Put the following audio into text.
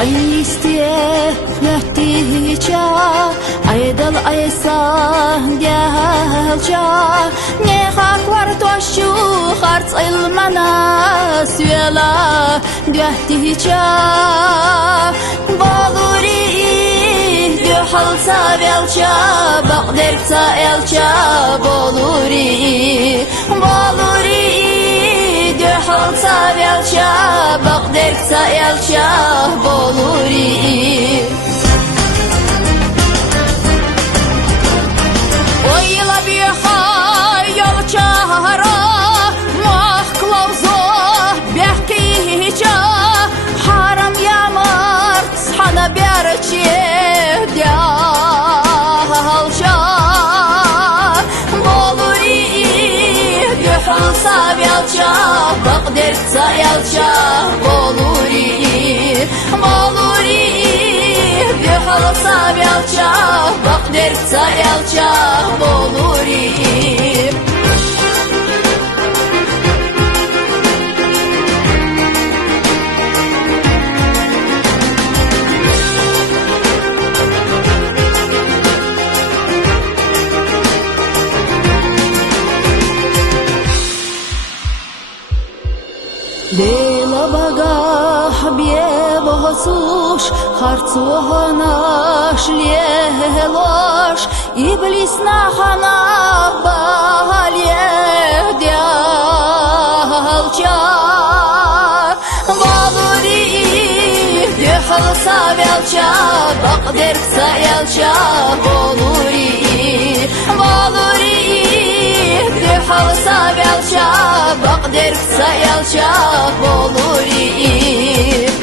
Ay isteye nöhtiça Aydal aysa gelca Ne hak var toşu harç ilmana Süela nöhtiça Baluri Dühalsa velça Bakdersa elça Baluri Dühalsa velça Bakdersa elça Baluri Oyla bir hayal çahara Mahklauzo Behkihica Haram yamart Sana berçe Dühalça Baluri Dühalsa velça Bakdersa elça Baluri Dühalsa velça Bakdersa elça Baluri Leyla bagah bie bosuş Hartsuhanaş lieloş İblis nahana balye Dühalça Baluri Dühalsa velça Bakdersa elça Baluri Dühalsa velça Bakdersa elça Baluri